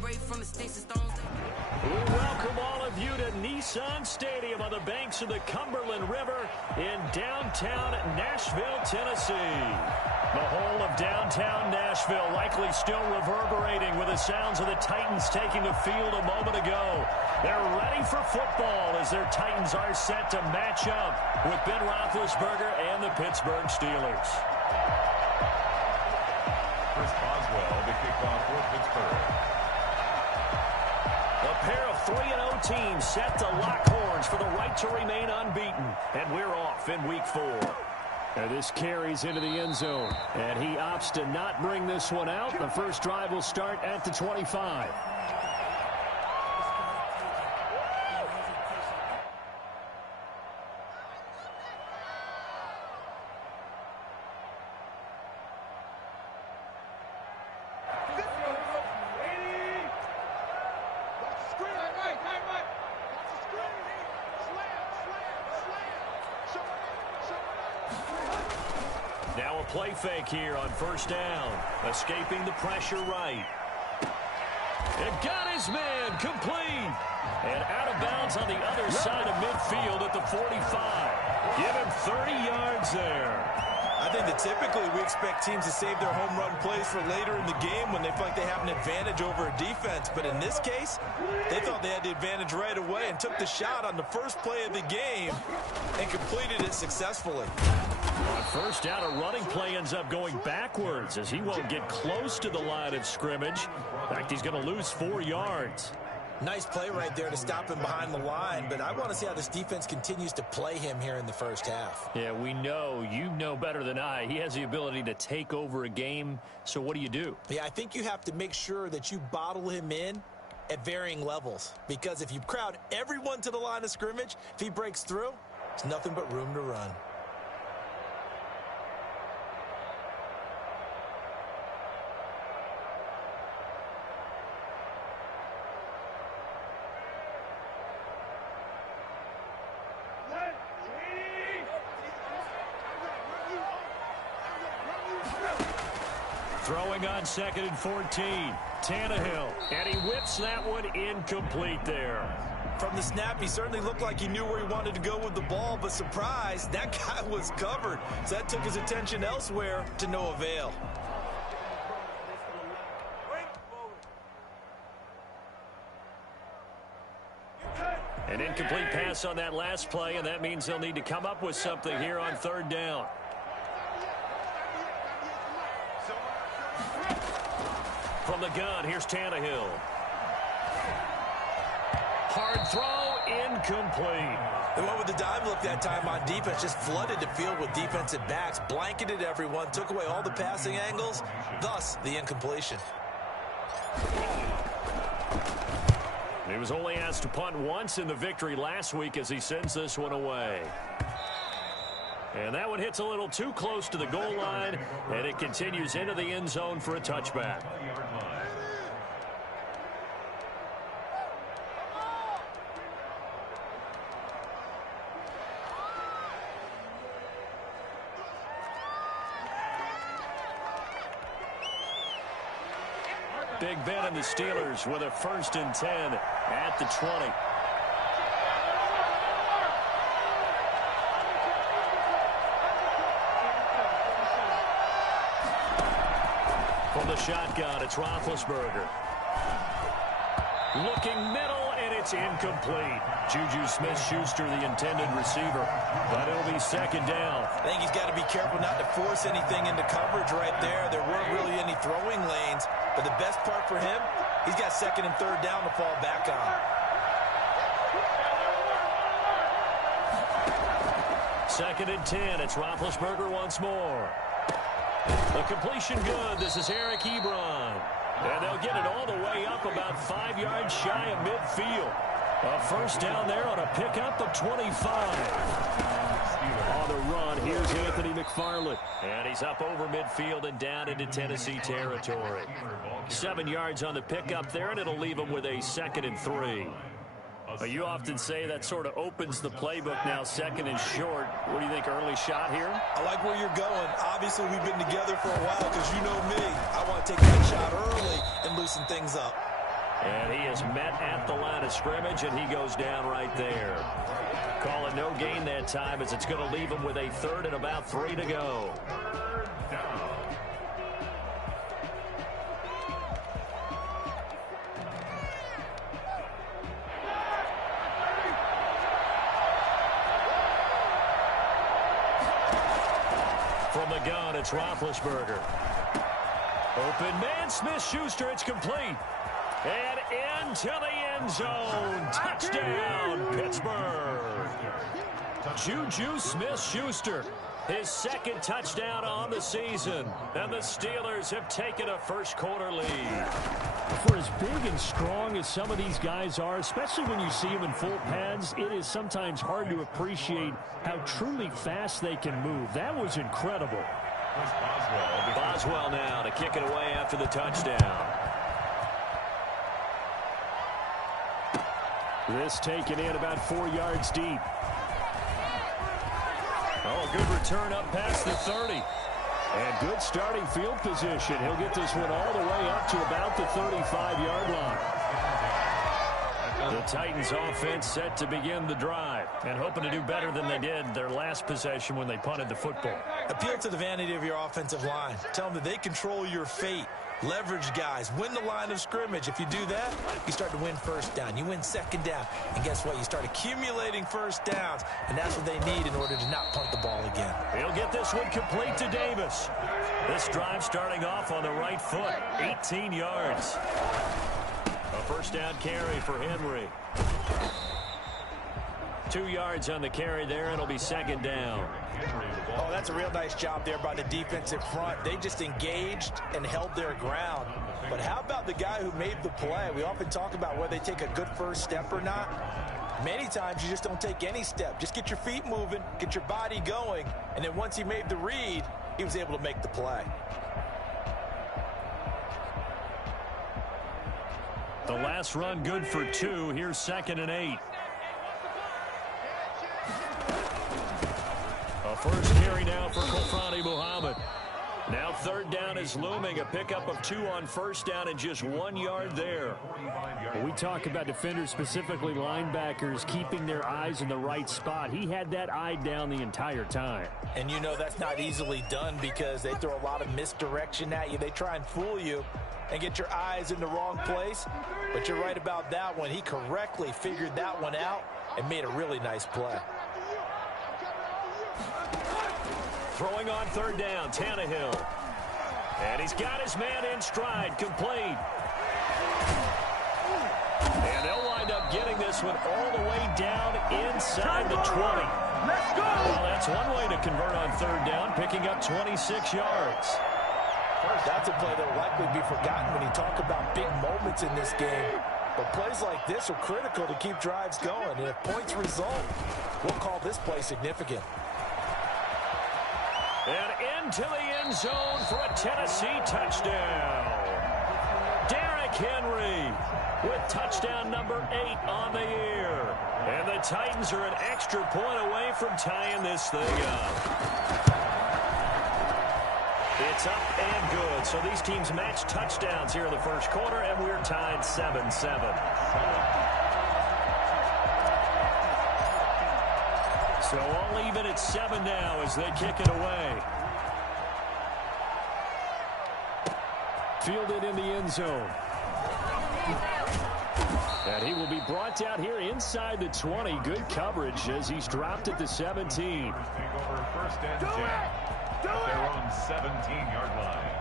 We welcome all of you to Nissan Stadium on the banks of the Cumberland River in downtown Nashville, Tennessee. The whole of downtown Nashville likely still reverberating with the sounds of the Titans taking the field a moment ago. They're ready for football as their Titans are set to match up with Ben Roethlisberger and the Pittsburgh Steelers. Chris Boswell, the kickoff for Pittsburgh. A pair of 3-0 teams set to lock horns for the right to remain unbeaten. And we're off in week 4. And this carries into the end zone. And he opts to not bring this one out. The first drive will start at the 25. Now a play fake here on first down. Escaping the pressure right. It got his man complete. And out of bounds on the other side of midfield at the 45. Give him 30 yards there. I think that typically we expect teams to save their home run plays for later in the game when they feel like they have an advantage over a defense. But in this case, they thought they had the advantage right away and took the shot on the first play of the game and completed it successfully. On first down, a running play ends up going backwards as he won't get close to the line of scrimmage. In fact, he's going to lose 4 yards. Nice play right there to stop him behind the line, but I want to see how this defense continues to play him here in the first half. Yeah, we know. You know better than I. He has the ability to take over a game, so what do? Yeah, I think you have to make sure that you bottle him in at varying levels, because if you crowd everyone to the line of scrimmage, if he breaks through, there's nothing but room to run. Throwing on 2nd and 14. Tannehill. And he whips that one incomplete there. From the snap, he certainly looked like he knew where he wanted to go with the ball, but surprise, that guy was covered. So that took his attention elsewhere to no avail. An incomplete pass on that last play, and that means they'll need to come up with something here on 3rd down. From the gun, here's Tannehill. Hard throw, incomplete. They went with the dive look that time on defense, just flooded the field with defensive backs, blanketed everyone, took away all the passing angles, thus the incompletion. He was only asked to punt once in the victory last week as he sends this one away. And that one hits a little too close to the goal line, and it continues into the end zone for a touchback. Big Ben and the Steelers with a 1st and 10 at the 20. From the shotgun, it's Roethlisberger. Looking middle, and it's incomplete. Juju Smith-Schuster, the intended receiver. But it'll be 2nd down. I think he's got to be careful not to force anything into coverage right there. There weren't really any throwing lanes. But the best part for him, he's got 2nd and 3rd down to fall back on. 2nd and 10. It's Roethlisberger once more. The completion good. This is Eric Ebron. And they'll get it all the way up about 5 yards shy of midfield. A 1st down there on a pickup of 25. On the run, here's Anthony McFarland. And he's up over midfield and down into Tennessee territory. 7 yards on the pickup there, and it'll leave him with a 2nd and 3. You often say that sort of opens the playbook now, 2nd and short. What do you think, early shot here? I like where you're going. Obviously, we've been together for a while because you know me. I want to take that shot early and loosen things up. And he is met at the line of scrimmage, and he goes down right there. Call it no gain that time, as it's going to leave him with a 3rd and about 3 to go. From the gun, it's Roethlisberger. Open man, Smith-Schuster, it's complete. And into the end zone. Touchdown, Pittsburgh. Juju Smith-Schuster, his 2nd touchdown on the season. And the Steelers have taken a first-quarter lead. For as big and strong as some of these guys are, especially when you see them in full pads, it is sometimes hard to appreciate how truly fast they can move. That was incredible. Boswell now to kick it away after the touchdown. This taken in about 4 yards deep. Oh, good return up past the 30. And good starting field position. He'll get this one all the way up to about the 35-yard line. The Titans offense set to begin the drive and hoping to do better than they did their last possession when they punted the football. Appeal to the vanity of your offensive line. Tell them that they control your fate. Leverage guys. Win the line of scrimmage. If you do that, you start to win first down. You win second down. And guess what? You start accumulating first downs. And that's what they need in order to not punt the ball again. He'll get this one complete to Davis. This drive starting off on the right foot. 18 yards. A first down carry for Henry. 2 yards on the carry there, and it'll be 2nd down. Oh, that's a real nice job there by the defensive front. They just engaged and held their ground. But how about the guy who made the play? We often talk about whether they take a good first step or not. Many times you just don't take any step. Just get your feet moving, get your body going, and then once he made the read, he was able to make the play. The last run good for 2. Here's 2nd and 8. A first carry now for Kofrani Muhammad. Now 3rd down is looming. A pickup of 2 on first down and just 1 yard there. When we talk about defenders, specifically linebackers, keeping their eyes in the right spot. He had that eye down the entire time. And you know that's not easily done because they throw a lot of misdirection at you. They try and fool you and get your eyes in the wrong place. But you're right about that one. He correctly figured that one out and made a really nice play. Throwing on 3rd down, Tannehill. And he's got his man in stride, complete. And they'll wind up getting this one all the way down inside the 20. Let's go! Well, that's one way to convert on 3rd down, picking up 26 yards. That's a play that will likely be forgotten when you talk about big moments in this game. But plays like this are critical to keep drives going. And if points result, we'll call this play significant. And into the end zone for a Tennessee touchdown. Derrick Henry with touchdown number 8 on the year. And the Titans are an extra point away from tying this thing up. It's up and good. So these teams match touchdowns here in the first quarter, and we're tied 7-7. So all even at 7 now as they kick it away. Fielded in the end zone. And he will be brought down here inside the 20. Good coverage as he's dropped at the 17. Take over 1st and 10 at their own 17-yard line.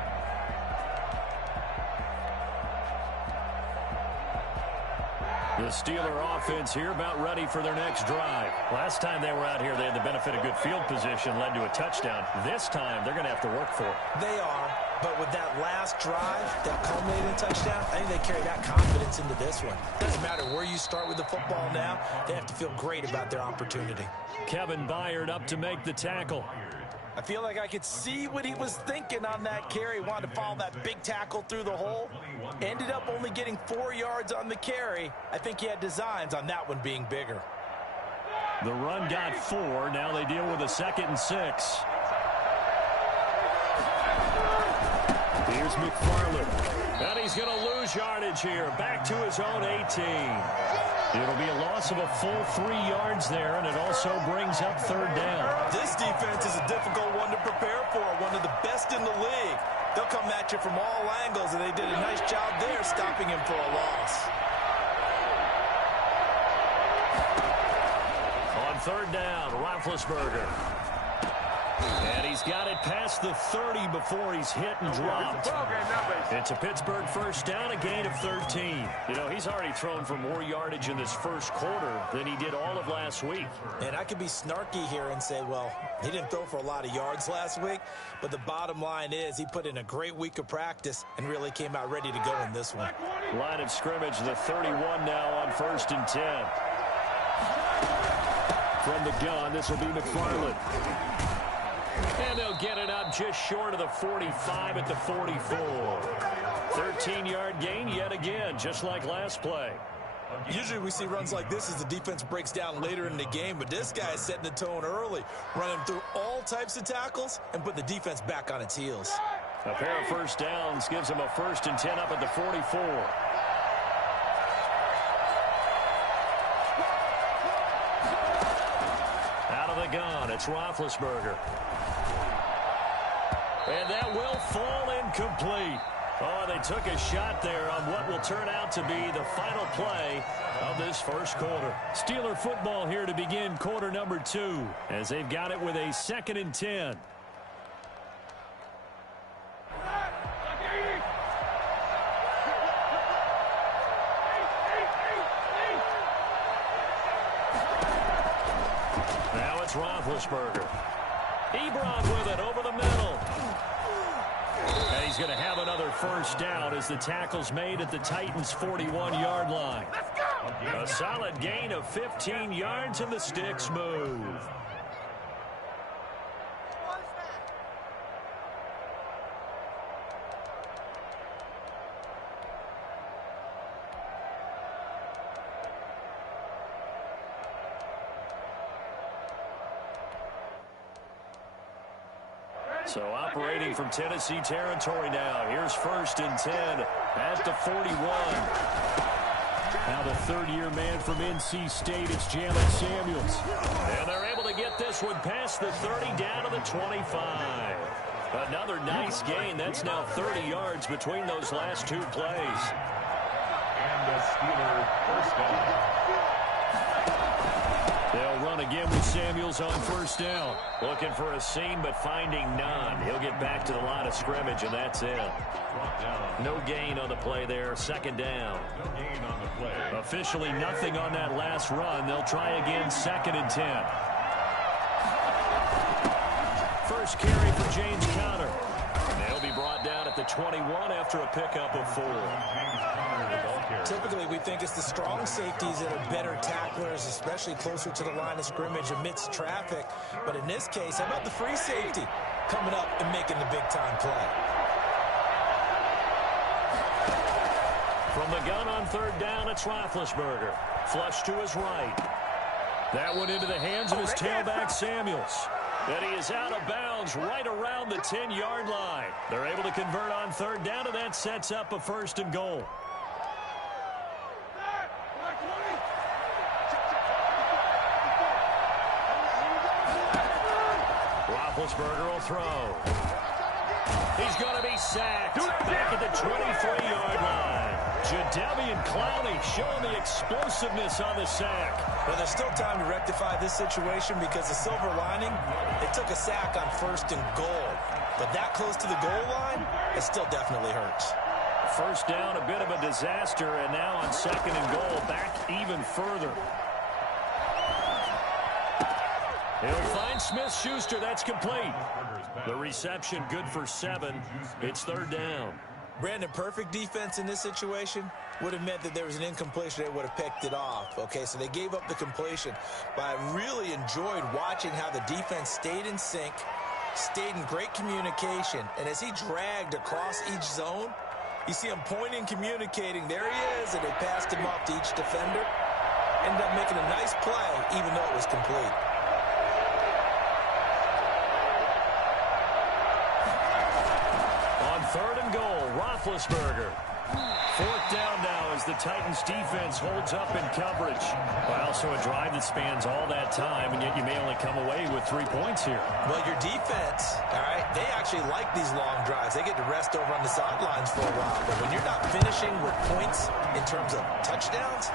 The Steeler offense here about ready for their next drive. Last time they were out here, they had the benefit of good field position, led to a touchdown. This time, they're going to have to work for it. They are, but with that last drive that culminated in a touchdown, I think they carry that confidence into this one. Doesn't matter where you start with the football now, they have to feel great about their opportunity. Kevin Byard up to make the tackle. I feel like I could see what he was thinking on that carry. Wanted to follow that big tackle through the hole. Ended up only getting 4 yards on the carry. I think he had designs on that one being bigger. The run got 4. Now they deal with a 2nd and 6. Here's McFarland. And he's going to lose yardage here. Back to his own 18. It'll be a loss of a full 3 yards there, and it also brings up third down. This defense is a difficult one to prepare for, one of the best in the league. They'll come at you from all angles, and they did a nice job there stopping him for a loss. On third down, Roethlisberger. And he's got it past the 30 before he's hit and dropped. It's a Pittsburgh first down, a gain of 13. You know, he's already thrown for more yardage in this first quarter than he did all of last week. And I could be snarky here and say, well, he didn't throw for a lot of yards last week, but the bottom line is he put in a great week of practice and really came out ready to go in this one. Line of scrimmage, the 31 now on 1st and 10. From the gun, this will be McFarland. And they'll get it up just short of the 45 at the 44. 13-yard gain yet again, just like last play. Usually we see runs like this as the defense breaks down later in the game, but this guy is setting the tone early, running through all types of tackles and put the defense back on its heels. A pair of first downs gives him a 1st and 10 up at the 44. Out of the gun, it's Roethlisberger. And that will fall incomplete. Oh, they took a shot there on what will turn out to be the final play of this first quarter. Steeler football here to begin quarter number 2 as they've got it with a 2nd and 10. Now it's Roethlisberger. Ebron with it over the middle. And he's going to have another first down as the tackle's made at the Titans' 41-yard line. A solid gain of 15 yards and the sticks move. So operating from Tennessee territory now. Here's 1st and 10 at the 41. Now the third-year man from NC State, it's Jalen Samuels. And they're able to get this one past the 30 down to the 25. Another nice gain. That's now 30 yards between those last 2 plays. And the Steeler first down. They'll run again with Samuels on 1st down. Looking for a seam, but finding none. He'll get back to the line of scrimmage, and that's it. No gain on the play there. 2nd down. No gain on the play. Officially nothing on that last run. They'll try again 2nd and 10. First carry for James Conner. They'll be brought down at the 21 after a pickup of 4. Typically, we think it's the strong safeties that are better tacklers, especially closer to the line of scrimmage amidst traffic. But in this case, how about the free safety coming up and making the big-time play? From the gun on 3rd down, it's Roethlisberger. Flush to his right. That one into the hands of his tailback, Samuels. And he is out of bounds right around the 10-yard line. They're able to convert on 3rd down, and that sets up a 1st and goal. Roethlisberger will throw. He's going to be sacked back at the 23-yard line. Jadeveon Clowney showing the explosiveness on the sack. Well, there's still time to rectify this situation because the silver lining, they took a sack on 1st and goal. But that close to the goal line, it still definitely hurts. First down, a bit of a disaster, and now on 2nd and goal, back even further. He'll find Smith-Schuster. That's complete. The reception good for 7. It's 3rd down. Brandon, perfect defense in this situation would have meant that there was an incompletion. They would have picked it off. Okay, so they gave up the completion. But I really enjoyed watching how the defense stayed in sync, stayed in great communication. And as he dragged across each zone, you see him pointing, communicating. There he is, and they passed him off to each defender. Ended up making a nice play, even though it was complete. On 3rd and goal, Roethlisberger. Fourth down now as the Titans defense holds up in coverage. Well, so a drive that spans all that time, and yet you may only come away with 3 points here. Well, your defense, all right, they actually like these long drives. They get to rest over on the sidelines for a while. But when you're not finishing with points in terms of touchdowns,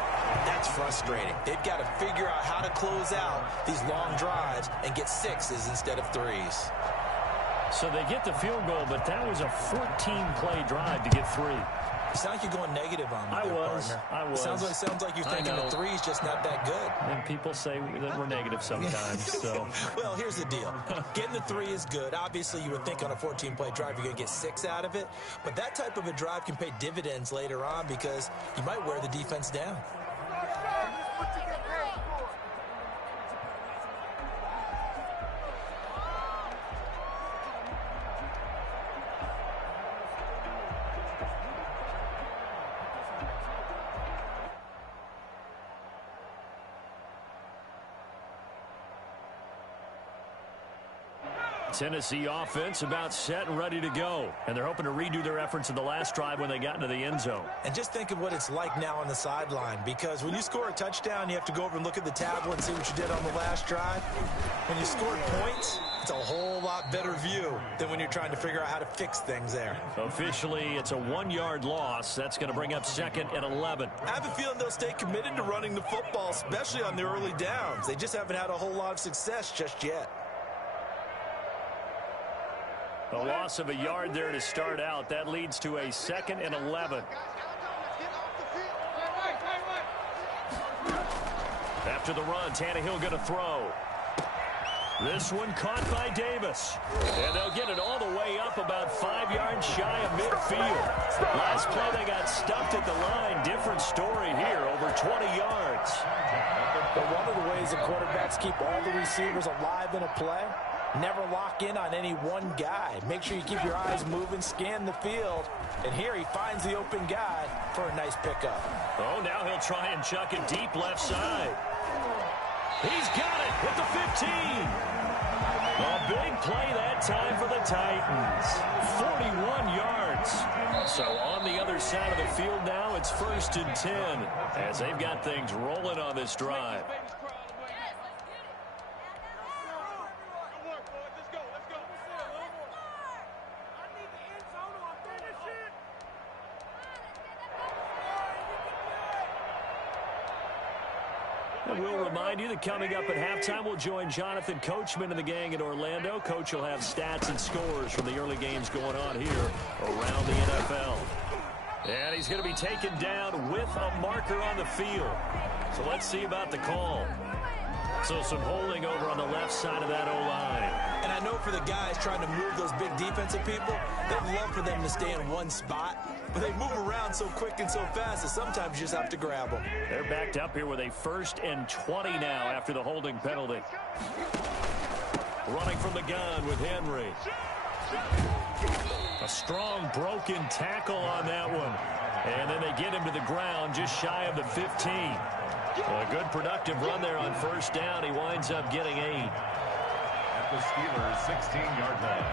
that's frustrating. They've got to figure out how to close out these long drives and get 6s instead of 3s. So they get the field goal, but that was a 14-play drive to get 3. You sound like you're going negative on me, partner. I was. Sounds like you're thinking the 3's just not that good. And people say that we're negative sometimes. So. Well, here's the deal. Getting the 3 is good. Obviously, you would think on a 14-play drive you're going to get 6 out of it. But that type of a drive can pay dividends later on because you might wear the defense down. Tennessee offense about set and ready to go. And they're hoping to redo their efforts in the last drive when they got into the end zone. And just think of what it's like now on the sideline, because when you score a touchdown, you have to go over and look at the tablet and see what you did on the last drive. When you score points, it's a whole lot better view than when you're trying to figure out how to fix things there. Officially, it's a 1-yard loss. That's going to bring up 2nd and 11. I have a feeling they'll stay committed to running the football, especially on the early downs. They just haven't had a whole lot of success just yet. A loss of a yard there to start out. That leads to a 2nd and 11. After the run, Tannehill going to throw. This one caught by Davis. And they'll get it all the way up about 5 yards shy of midfield. Last play, they got stuffed at the line. Different story here, over 20 yards. But one of the ways the quarterbacks keep all the receivers alive in a play, never lock in on any one guy. Make sure you keep your eyes moving, scan the field. And here he finds the open guy for a nice pickup. Oh, now he'll try and chuck it deep left side. He's got it with the 15. A big play that time for the Titans. 41 yards. So on the other side of the field now, it's 1st and 10 as they've got things rolling on this drive. And we'll remind you that coming up at halftime, we'll join Jonathan Coachman and the gang in Orlando. Coach will have stats and scores from the early games going on here around the NFL. And he's going to be taken down with a marker on the field. So let's see about the call. So some holding over on the left side of that O-line. And I know for the guys trying to move those big defensive people, they'd love for them to stay in one spot. But they move around so quick and so fast that sometimes you just have to grab them. They're backed up here with a 1st and 20 now after the holding penalty. Running from the gun with Henry. A strong broken tackle on that one. And then they get him to the ground just shy of the 15. A good productive run there on 1st down. He winds up getting 8. At the Steelers' 16-yard line.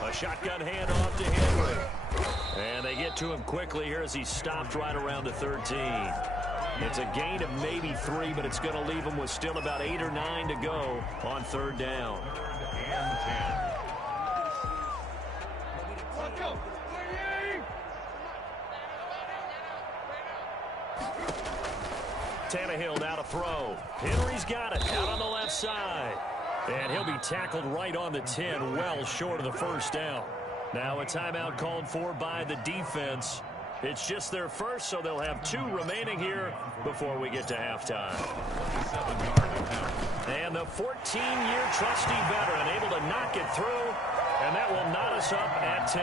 A shotgun handoff to Henry. And they get to him quickly here as he stopped right around the 13. It's a gain of maybe 3, but it's going to leave him with still about 8 or 9 to go on 3rd down. And 10. Tannehill now to throw. Henry's got it out on the left side. And he'll be tackled right on the 10, well short of the 1st down. Now a timeout called for by the defense. It's just their first, so they'll have 2 remaining here before we get to halftime. And the 14-year trusty veteran able to knock it through, and that will knot us up at 10.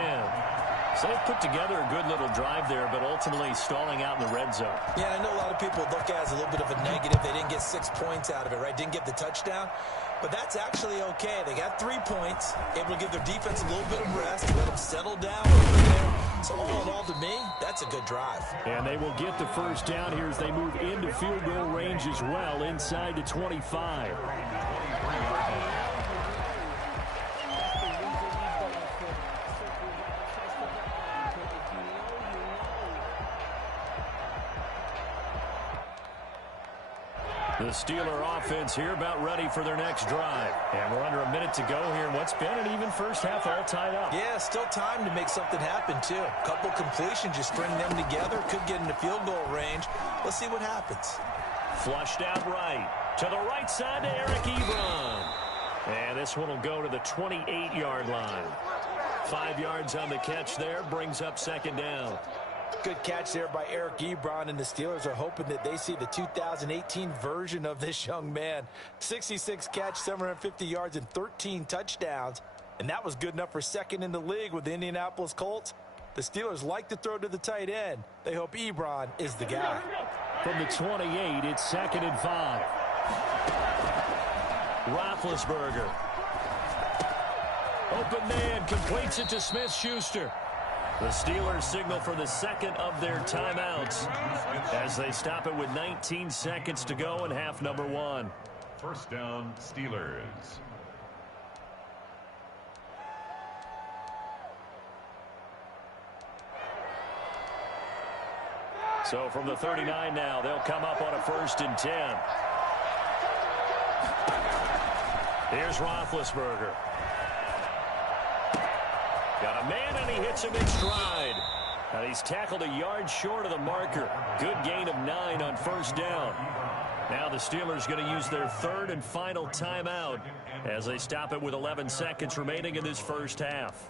So they've put together a good little drive there, but ultimately stalling out in the red zone. Yeah, I know a lot of people look at it as a little bit of a negative. They didn't get 6 points out of it, right? Didn't get the touchdown. But that's actually okay. They got 3 points, able to give their defense a little bit of rest, let them settle down over there, So all in all, to me, that's a good drive. And they will get the first down here as they move into field goal range as well, inside the 25. The Steeler offense here about ready for their next drive. And we're under a minute to go here. What's been an even first half all tied up. Yeah, still time to make something happen, too. A couple completions, just string them together. Could get into field goal range. Let's see what happens. Flushed out right. To the right side to Eric Ebron. And this one will go to the 28-yard line. 5 yards on the catch there. Brings up second down. Good catch there by Eric Ebron, and the Steelers are hoping that they see the 2018 version of this young man. 66 catch, 750 yards, and 13 touchdowns. And that was good enough for second in the league with the Indianapolis Colts. The Steelers like to throw to the tight end. They hope Ebron is the guy. From the 28, it's 2nd and 5. Roethlisberger. Open man, completes it to Smith-Schuster. The Steelers signal for the second of their timeouts as they stop it with 19 seconds to go in half number 1. First down, Steelers. So from the 39 now, they'll come up on a 1st and 10. Here's Roethlisberger. Got a man, and he hits him in stride. And he's tackled a yard short of the marker. Good gain of 9 on 1st down. Now the Steelers going to use their 3rd and final timeout as they stop it with 11 seconds remaining in this first half.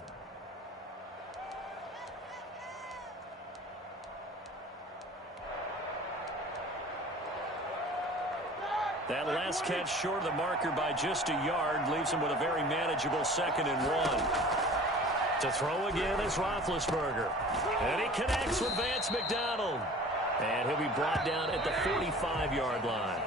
That last catch short of the marker by just a yard leaves him with a very manageable 2nd and 1. To throw again is Roethlisberger. And he connects with Vance McDonald. And he'll be brought down at the 45-yard line.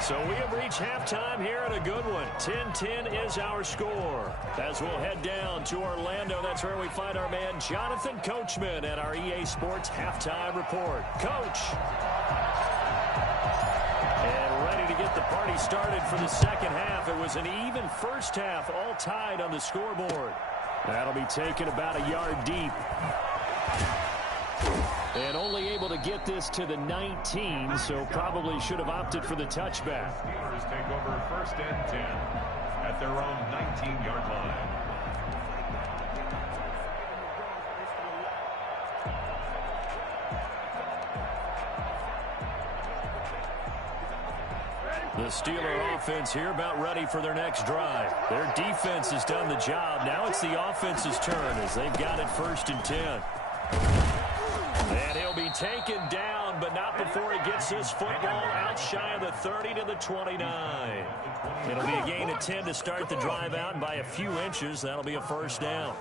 So we have reached halftime here at a good one. 10-10 is our score. As we'll head down to Orlando, that's where we find our man Jonathan Coachman at our EA Sports Halftime Report. Coach. And ready to get the party started for the second half. It was an even first half, all tied on the scoreboard. That'll be taken about a yard deep. And only able to get this to the 19, so probably should have opted for the touchback. Steelers take over 1st and 10 at their own 19-yard line. The Steeler offense here about ready for their next drive. Their defense has done the job. Now it's the offense's turn as they've got it 1st and 10. And he'll be taken down, but not before he gets this football out shy of the 30 to the 29. It'll be a gain of 10 to start the drive out, and by a few inches, that'll be a 1st down.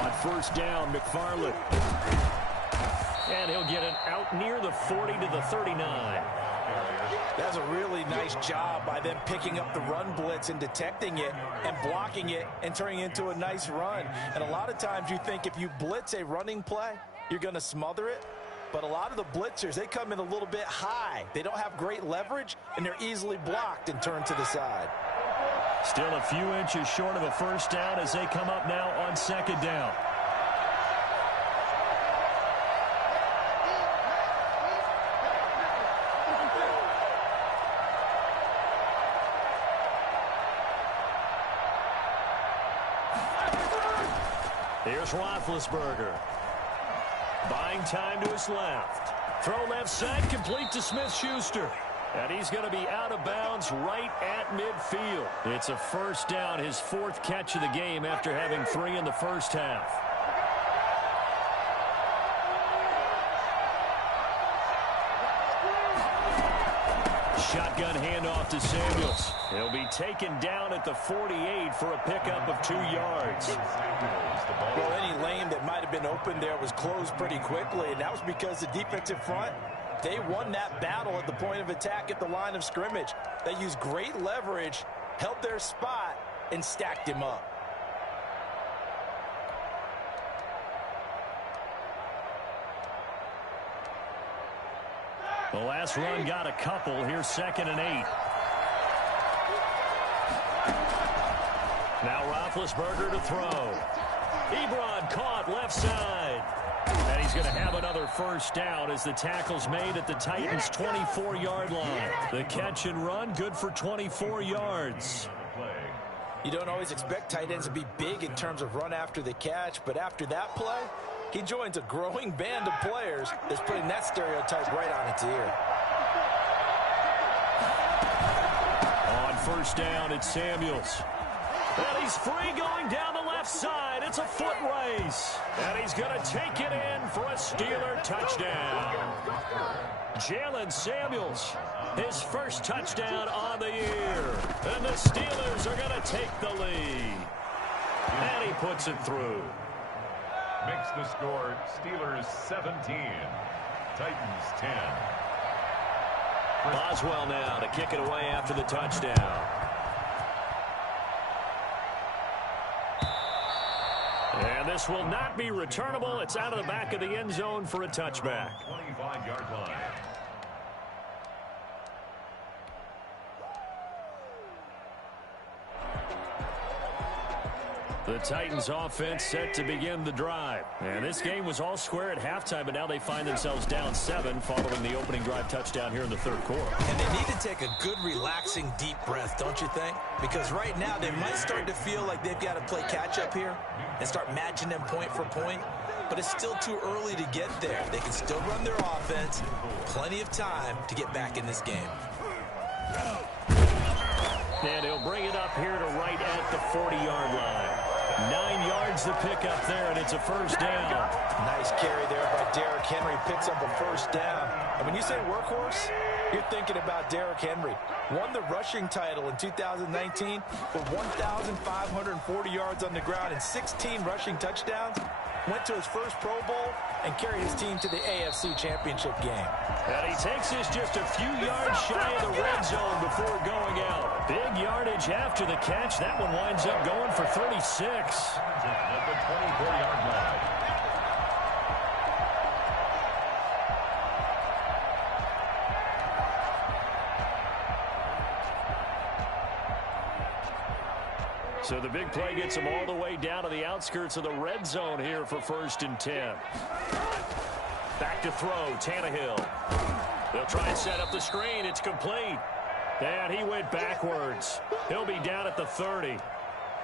On 1st down, McFarland. And he'll get it out near the 40 to the 39. That's a really nice job by them picking up the run blitz and detecting it and blocking it and turning it into a nice run. And a lot of times you think if you blitz a running play, you're going to smother it. But a lot of the blitzers, they come in a little bit high. They don't have great leverage, and they're easily blocked and turned to the side. Still a few inches short of a 1st down as they come up now on 2nd down. Here's Roethlisberger. Buying time to his left. Throw left side, complete to Smith-Schuster. And he's going to be out of bounds right at midfield. It's a 1st down, his 4th catch of the game after having 3 in the first half. Shotgun handoff to Samuels. He'll be taken down at the 48 for a pickup of 2 yards. Well, any lane that might have been open there was closed pretty quickly, and that was because the defensive front They won that battle at the point of attack at the line of scrimmage. They used great leverage, held their spot, and stacked him up. The last run got a couple. Here's 2nd and 8. Now Roethlisberger to throw. Ebron caught left side. And he's going to have another first down as the tackle's made at the Titans' 24-yard line. The catch and run, good for 24 yards. You don't always expect tight ends to be big in terms of run after the catch, but after that play, he joins a growing band of players that's putting that stereotype right on its ear. On first down, it's Samuels. And he's free going down the left side. It's a foot race. And he's going to take it in for a Steeler touchdown. Jalen Samuels, his first touchdown on the year. And the Steelers are going to take the lead. And he puts it through. Makes the score Steelers 17, Titans 10. Boswell now to kick it away after the touchdown. And this will not be returnable. It's out of the back of the end zone for a touchback. 25-yard line. The Titans offense set to begin the drive. And this game was all square at halftime, but now they find themselves down 7 following the opening drive touchdown here in the third quarter. And they need to take a good, relaxing, deep breath, don't you think? Because right now they might start to feel like they've got to play catch-up here and start matching them point for point. But it's still too early to get there. They can still run their offense. Plenty of time to get back in this game. And he'll bring it up here to right at the 40-yard line. 9 yards to pick up there, and it's a first down. Nice carry there by Derrick Henry. Picks up a first down. And when you say workhorse, you're thinking about Derrick Henry. Won the rushing title in 2019 with 1,540 yards on the ground and 16 rushing touchdowns. Went to his first Pro Bowl and carried his team to the AFC Championship game. And he takes us just a few yards shy of the red zone before going out. Big yardage after the catch. That one winds up going for 36. At the 24-yard line. So the big play gets them all the way down to the outskirts of the red zone here for 1st and 10. Back to throw, Tannehill. They'll try and set up the screen. It's complete. And he went backwards. He'll be down at the 30.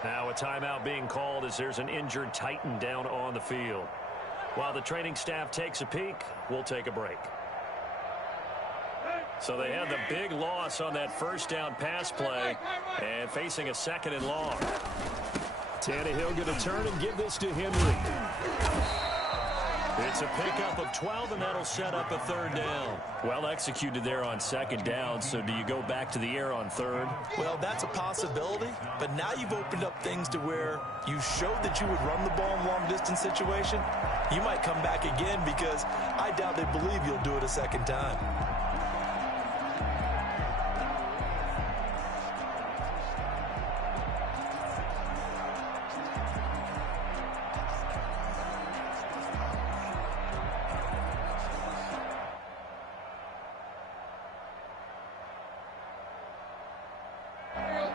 Now a timeout being called as there's an injured Titan down on the field. While the training staff takes a peek, we'll take a break. So they had the big loss on that first down pass play and facing a 2nd and long. Tannehill going to turn and give this to Henry. It's a pickup of 12, and that'll set up a 3rd down. Well executed there on 2nd down, so do you go back to the air on 3rd? Well, that's a possibility, but now you've opened up things to where you showed that you would run the ball in long-distance situation. You might come back again because I doubt they believe you'll do it a 2nd time.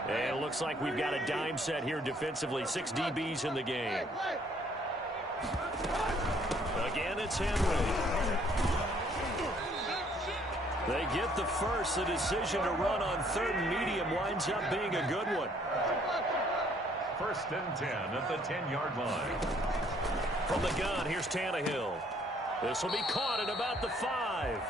And it looks like we've got a dime set here defensively. 6 DBs in the game. Again, it's Henry. They get the first. The decision to run on 3rd and medium winds up being a good one. 1st and 10 at the 10-yard line. From the gun, here's Tannehill. This will be caught at about the 5.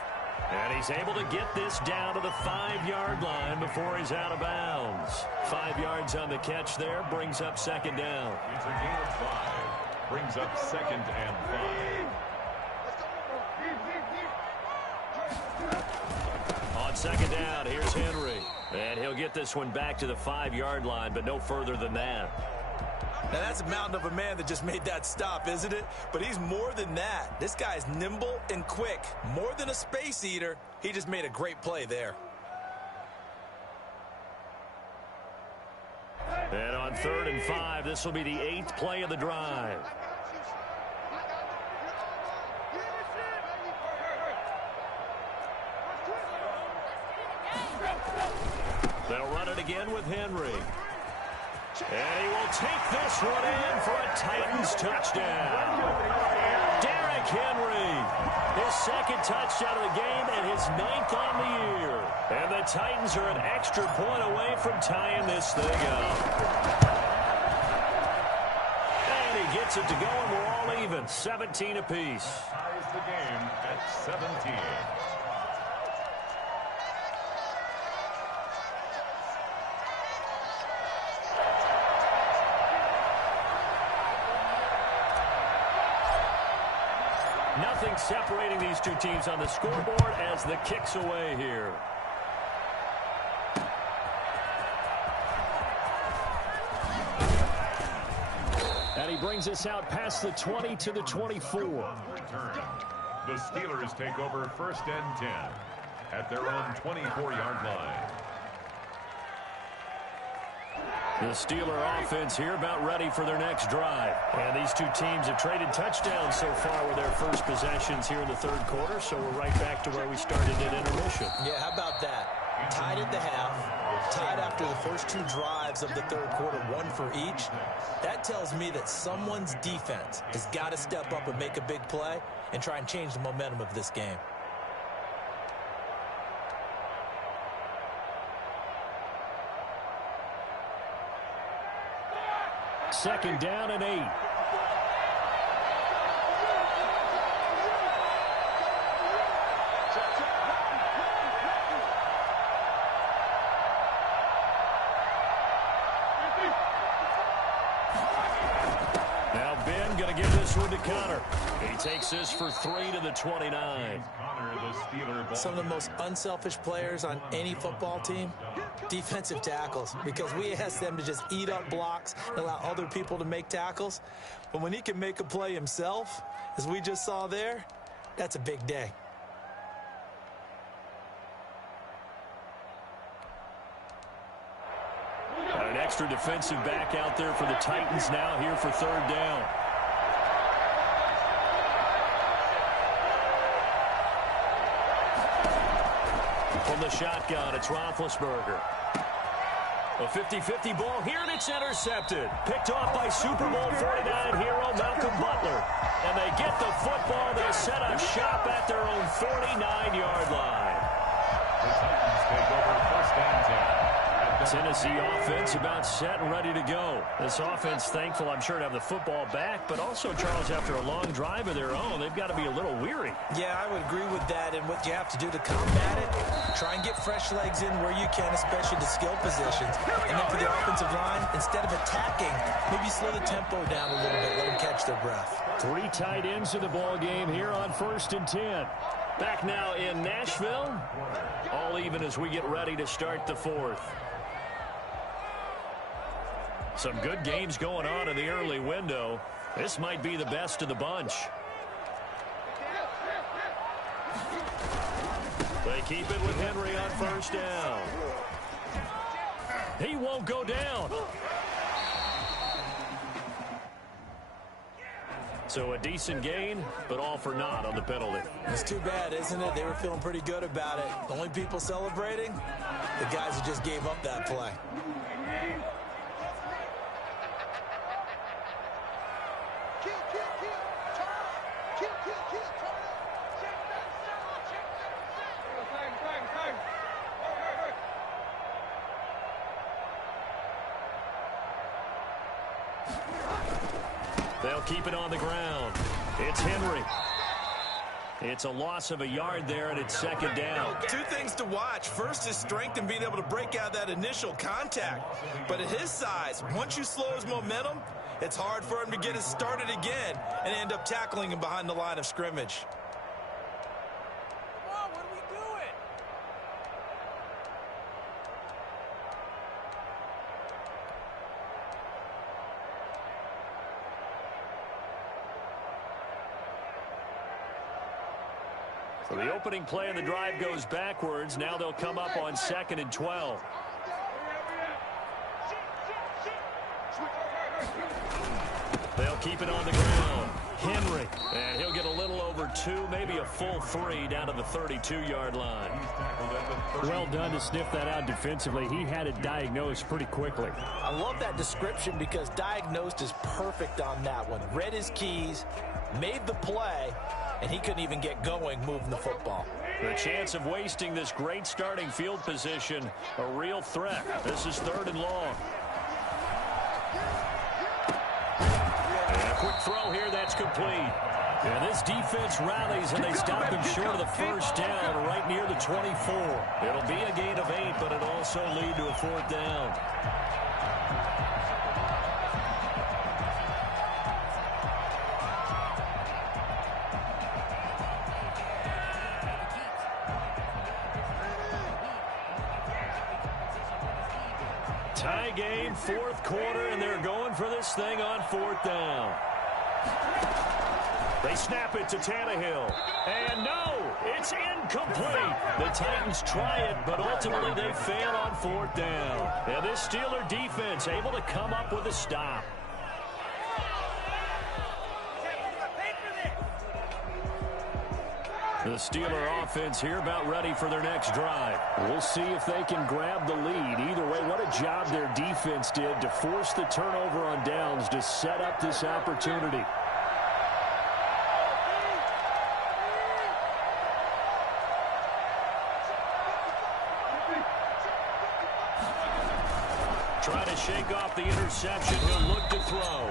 And he's able to get this down to the 5-yard line before he's out of bounds. 5 yards on the catch there, brings up 2nd down. It's a gain of 5. Brings up 2nd and 5. On 2nd down, here's Henry. And he'll get this one back to the 5-yard line, but no further than that. Now, that's a mountain of a man that just made that stop, isn't it? But he's more than that. This guy's nimble and quick. More than a space eater. He just made a great play there. And on 3rd and 5, this will be the 8th play of the drive. They'll run it again with Henry. And he will take this one in for a Titans touchdown. Derrick Henry, his 2nd touchdown of the game and his 9th on the year. And the Titans are an extra point away from tying this thing up. And he gets it to go, and we're all even, 17 apiece. Ties the game at 17. Nothing separating these two teams on the scoreboard as the kick's away here. And he brings us out past the 20 to the 24. The Steelers take over 1st and 10 at their own 24-yard line. The Steeler offense here about ready for their next drive. And these two teams have traded touchdowns so far with their first possessions here in the 3rd quarter, so we're right back to where we started at intermission. Yeah, how about that? Tied at the half, tied after the first 2 drives of the 3rd quarter, 1 for each. That tells me that someone's defense has got to step up and make a big play and try and change the momentum of this game. 2nd down and 8. Now Ben going to give this one to Connor. He takes this for 3 to the 29. Some of the most unselfish players on any football team, defensive tackles, because we ask them to just eat up blocks and allow other people to make tackles. But when he can make a play himself, as we just saw there, that's a big day. An extra defensive back out there for the Titans now here for 3rd down. From the shotgun, it's Roethlisberger. A 50-50 ball here, and it's intercepted. Picked off by Super Bowl 49 hero Malcolm Butler. And they get the football. They set up shop at their own 49-yard line. The Titans take over 1st and 10. Tennessee offense about set and ready to go. This offense thankful, I'm sure, to have the football back, but also, Charles, after a long drive of their own, they've got to be a little weary. Yeah, I would agree with that, and what you have to do to combat it, try and get fresh legs in where you can, especially the skill positions. And then for the offensive line, instead of attacking, maybe slow the tempo down a little bit, let them catch their breath. 3 tight ends in the ball game here on 1st and 10. Back now in Nashville, all even as we get ready to start the 4th. Some good games going on in the early window. This might be the best of the bunch. They keep it with Henry on 1st down. He won't go down. So a decent gain, but all for naught on the penalty. It's too bad, isn't it? They were feeling pretty good about it. The only people celebrating, the guys who just gave up that play. They'll keep it on the ground. It's Henry. It's a loss of a yard there, and it's 2nd down. 2 things to watch. First is strength and being able to break out that initial contact. But at his size, once you slow his momentum, it's hard for him to get it started again and end up tackling him behind the line of scrimmage. Come on, what are we doing? Well, the opening play of the drive goes backwards. Now they'll come up on 2nd and 12. They'll keep it on the ground. Henry. And he'll get a little over 2, maybe a full 3 down to the 32-yard line. Well done to sniff that out defensively. He had it diagnosed pretty quickly. I love that description because diagnosed is perfect on that one. Read his keys, made the play, and he couldn't even get going moving the football. The chance of wasting this great starting field position, a real threat. This is 3rd and long. And a quick throw here, that's complete. And this defense rallies, and they stop him short of the first down right near the 24. It'll be a gain of 8, but it'll also lead to a 4th down. Tie game, 4th quarter, and they're going for this thing on 4th down. They snap it to Tannehill. And no, it's incomplete. The Titans try it, but ultimately they fail on 4th down. And this Steeler defense able to come up with a stop. The Steeler offense here about ready for their next drive. We'll see if they can grab the lead. Either way, what a job their defense did to force the turnover on downs to set up this opportunity. Trying to shake off the interception. He'll look to throw.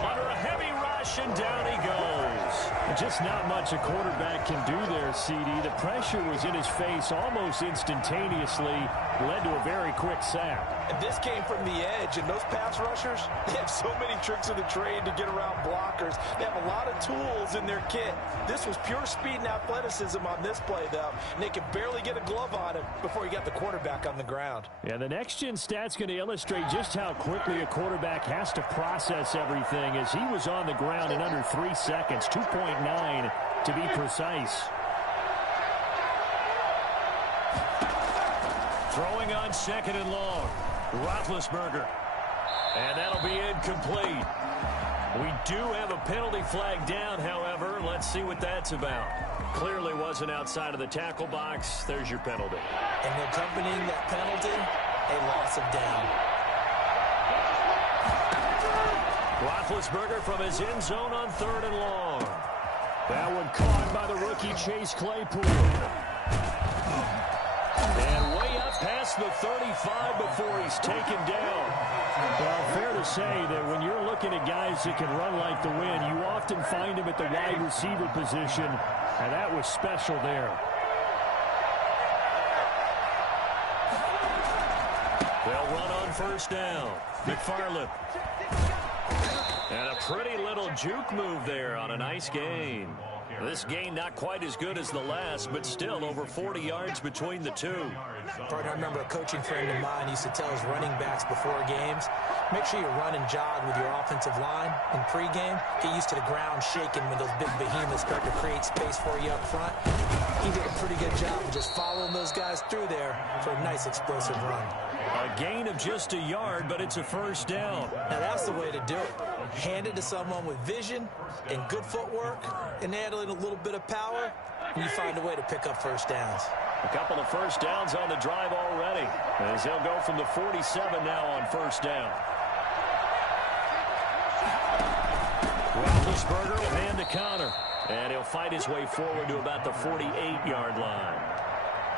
Under a heavy rush, and down he goes. Just not much a quarterback can do there, CD. The pressure was in his face almost instantaneously, led to a very quick sack. And this came from the edge, and those pass rushers, they have so many tricks of the trade to get around blockers. They have a lot of tools in their kit. This was pure speed and athleticism on this play, though, and they could barely get a glove on him before he got the quarterback on the ground. Yeah, the next-gen stat's going to illustrate just how quickly a quarterback has to process everything, as he was on the ground in under 3 seconds, 2.9 to be precise. Throwing on 2nd and long. Roethlisberger. And that'll be incomplete. We do have a penalty flag down, however. Let's see what that's about. Clearly wasn't outside of the tackle box. There's your penalty. And accompanying that penalty, a loss of down. Roethlisberger from his end zone on 3rd and long. That one caught by the rookie Chase Claypool. And way up past the 35 before he's taken down. Well, fair to say that when you're looking at guys that can run like the wind, you often find him at the wide receiver position, and that was special there. They'll run on 1st down. McFarland. And a pretty little juke move there on a nice gain. This gain not quite as good as the last, but still over 40 yards between the two. Partner, I remember a coaching friend of mine used to tell his running backs before games, make sure you run and jog with your offensive line in pregame. Get used to the ground shaking when those big behemoths start to create space for you up front. He did a pretty good job of just following those guys through there for a nice explosive run. A gain of just a yard, but it's a 1st down. Now that's the way to do it. Hand it to someone with vision and good footwork and add a little bit of power, and you find a way to pick up 1st downs. A couple of 1st downs on the drive already, as they'll go from the 47 now on 1st down. Roethlisberger will hand to Connor, and he'll fight his way forward to about the 48-yard line.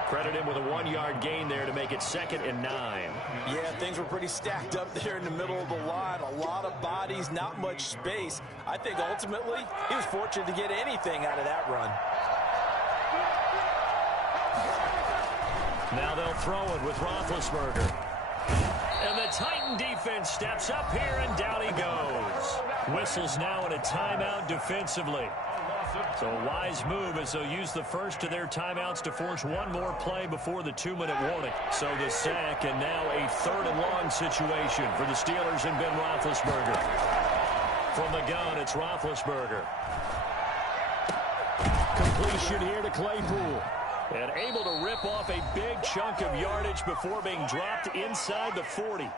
Credit him with a 1-yard gain there to make it 2nd and 9. Yeah, things were pretty stacked up there in the middle of the line. A lot of bodies, not much space. I think ultimately he was fortunate to get anything out of that run. Now they'll throw it with Roethlisberger. And the Titan defense steps up here, and down he goes. Whistles now in a timeout defensively. So a wise move as they'll use the first of their timeouts to force one more play before the 2-minute warning. So the sack, and now a 3rd and long situation for the Steelers and Ben Roethlisberger. From the gun, it's Roethlisberger. completion here to Claypool. And able to rip off a big chunk of yardage before being dropped inside the 40. They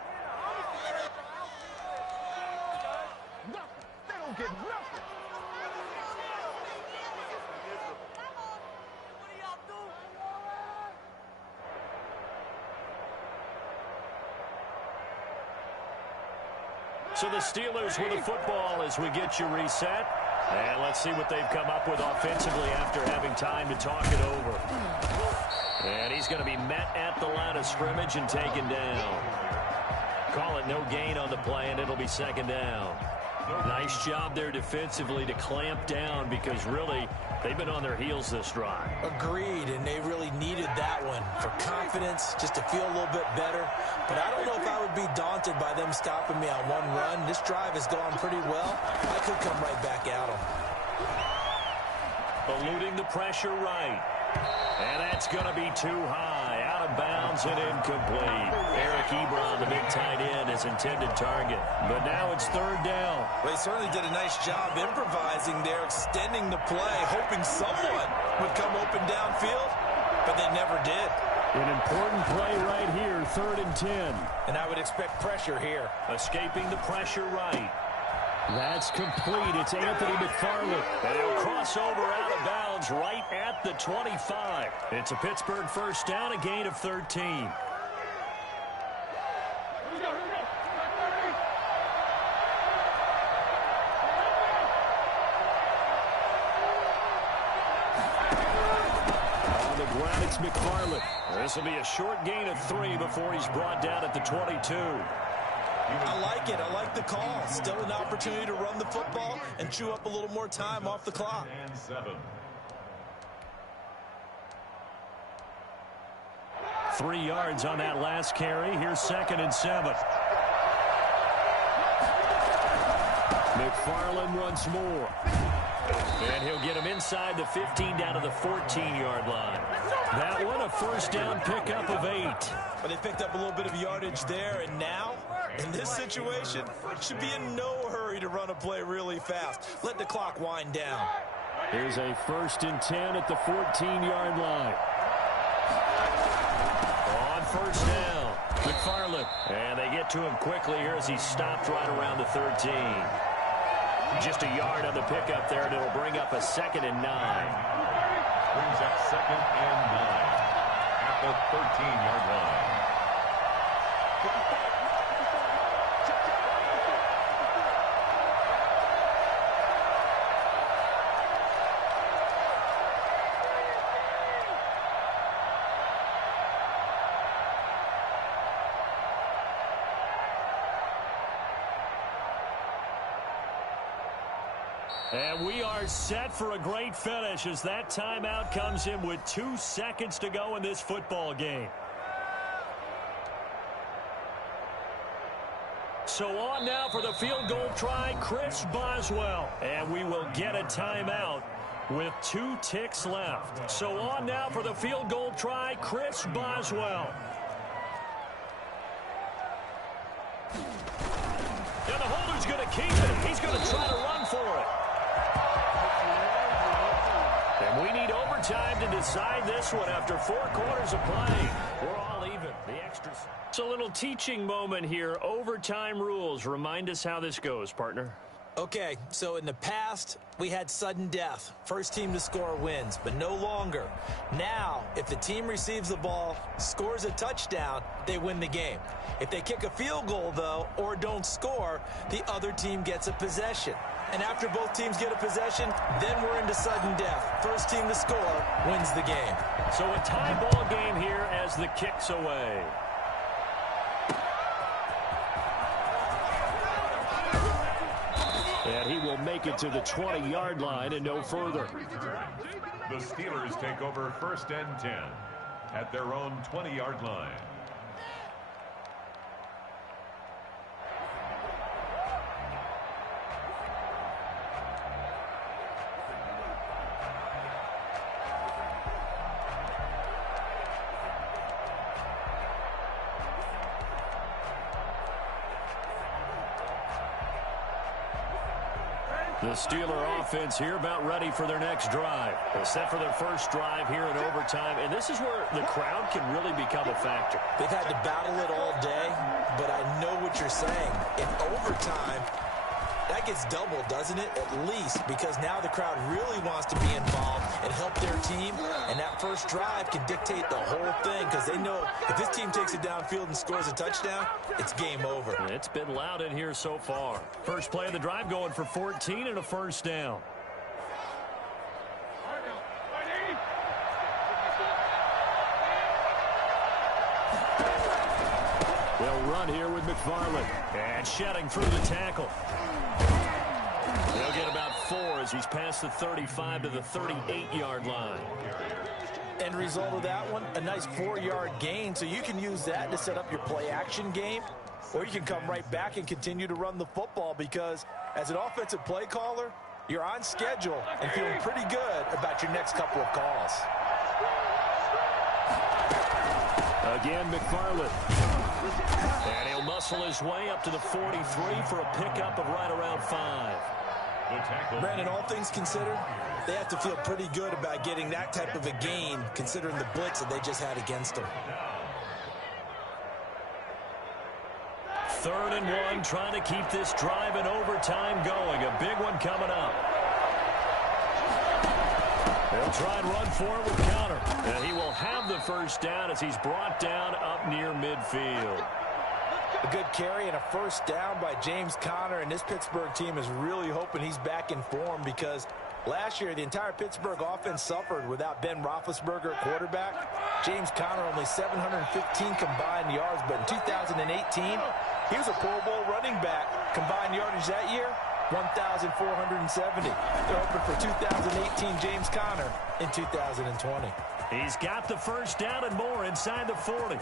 don't get nothing. So the Steelers with the football as we get you reset. And let's see what they've come up with offensively after having time to talk it over. And he's going to be met at the line of scrimmage and taken down. Call it no gain on the play, and it'll be second down. Nice job there defensively to clamp down because really they've been on their heels this drive. Agreed, and they really needed that one for confidence, just to feel a little bit better. But I don't know if I would be daunted by them stopping me on one run. This drive has gone pretty well. I could come right back at them. Eluding the pressure right. And that's going to be too high. Out of bounds and incomplete. Eric Ebron, the big tight end, his intended target. But now it's third down. Well, he certainly did a nice job improvising there, extending the play, hoping someone would come open downfield, but they never did. An important play right here, 3rd and 10. And I would expect pressure here. Escaping the pressure right. That's complete. It's Anthony McFarland. And he'll cross over out of bounds right at the 25. It's a Pittsburgh first down, a gain of 13. On the ground, it's McFarland. This will be a short gain of 3 before he's brought down at the 22. I like it. I like the call. Still an opportunity to run the football and chew up a little more time off the clock. And 7. 3 yards on that last carry. Here's 2nd and 7. McFarland once more. And he'll get him inside the 15 down to the 14-yard line. That one, a first down pickup of 8. But they picked up a little bit of yardage there, and now, in this situation, should be in no hurry to run a play really fast. Let the clock wind down. Here's a 1st and 10 at the 14-yard line. On first down, McFarland. And they get to him quickly here as he stopped right around the 13. Just a yard on the pickup there, and it'll bring up a 2nd and 9. Brings up 2nd and 9 at the 13-yard line. And we are set for a great finish as that timeout comes in with 2 seconds to go in this football game. So on now for the field goal try, Chris Boswell. And we will get a timeout with 2 ticks left. So on now for the field goal try, Chris Boswell. And the holder's going to keep it. He's going to try to run for it. And we need overtime to decide this one after 4 quarters of play. We're all even. The extras. It's a little teaching moment here. Overtime rules. Remind us how this goes, partner. Okay, so in the past, we had sudden death. First team to score wins, but no longer. Now, if the team receives the ball, scores a touchdown, they win the game. If they kick a field goal, though, or don't score, the other team gets a possession. And after both teams get a possession, then we're into sudden death. First team to score wins the game. So a tie ball game here as the kick's away. And he will make it to the 20-yard line and no further. The Steelers take over 1st and 10 at their own 20-yard line. The Steeler offense here about ready for their next drive. They're set for their first drive here in overtime, and this is where the crowd can really become a factor. They've had to battle it all day, but I know what you're saying. In overtime, that gets doubled, doesn't it? At least, because now the crowd really wants to be involved and help their team, and that first drive can dictate the whole thing because they know if this team takes it downfield and scores a touchdown, it's game over. It's been loud in here so far. First play of the drive going for 14 and a first down. They'll run here with McFarland. And shedding through the tackle. They'll get about 4 as he's past the 35 to the 38-yard line. End result of that one, a nice 4-yard gain, so you can use that to set up your play-action game, or you can come right back and continue to run the football because as an offensive play caller, you're on schedule and feeling pretty good about your next couple of calls. Again, McFarland. And he'll muscle his way up to the 43 for a pickup of right around 5. Brandon, all things considered, they have to feel pretty good about getting that type of a gain considering the blitz that they just had against them. 3rd and 1, trying to keep this drive in overtime going. A big one coming up. They'll try and run for it with Conner. And he will have the first down as he's brought down up near midfield. A good carry and a first down by James Conner, and this Pittsburgh team is really hoping he's back in form because last year the entire Pittsburgh offense suffered without Ben Roethlisberger at quarterback. James Conner only 715 combined yards, but in 2018 he was a Pro Bowl running back. Combined yardage that year, 1,470. They're hoping for 2018 James Conner in 2020. He's got the first down and more inside the 40.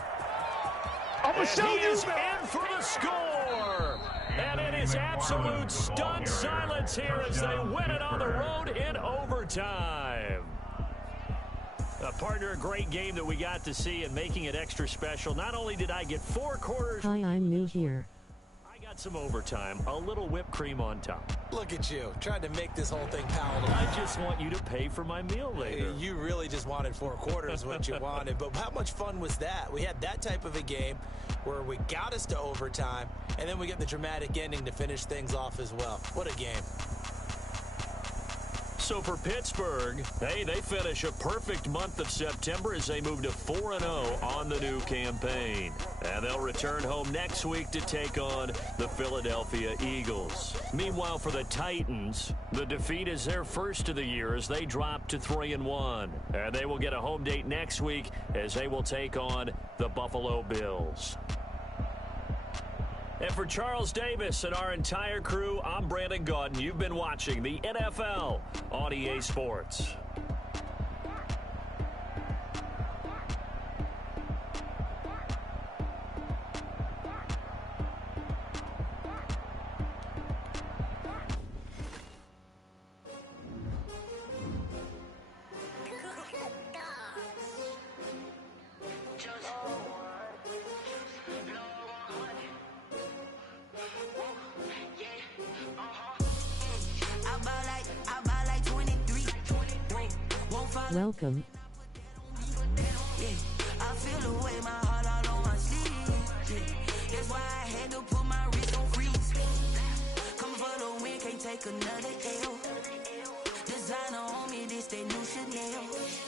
And he is in for the score. And it is absolute stunned silence here as they win it on the road in overtime. Partner, a great game that we got to see and making it extra special. Not only did I get 4 quarters. Hi, I'm new here. I got some overtime, a little whipped cream on top. Look at you, trying to make this whole thing palatable. I just want you to pay for my meal later. You really just wanted 4 quarters, what you wanted. But how much fun was that? We had that type of a game where we got us to overtime, and then we get the dramatic ending to finish things off as well. What a game. So for Pittsburgh, hey, they finish a perfect month of September as they move to 4-0 on the new campaign. And they'll return home next week to take on the Philadelphia Eagles. Meanwhile, for the Titans, the defeat is their first of the year as they drop to 3-1. And they will get a home date next week as they will take on the Buffalo Bills. And for Charles Davis and our entire crew, I'm Brandon Gaudin. You've been watching the NFL on EA Sports. Welcome. Yeah, I feel the way my heart all on my sleeve. Yeah, that's why I had to put my wrist on freeze. Come for the win, can't take another L. Designer on me, this they new Chanel.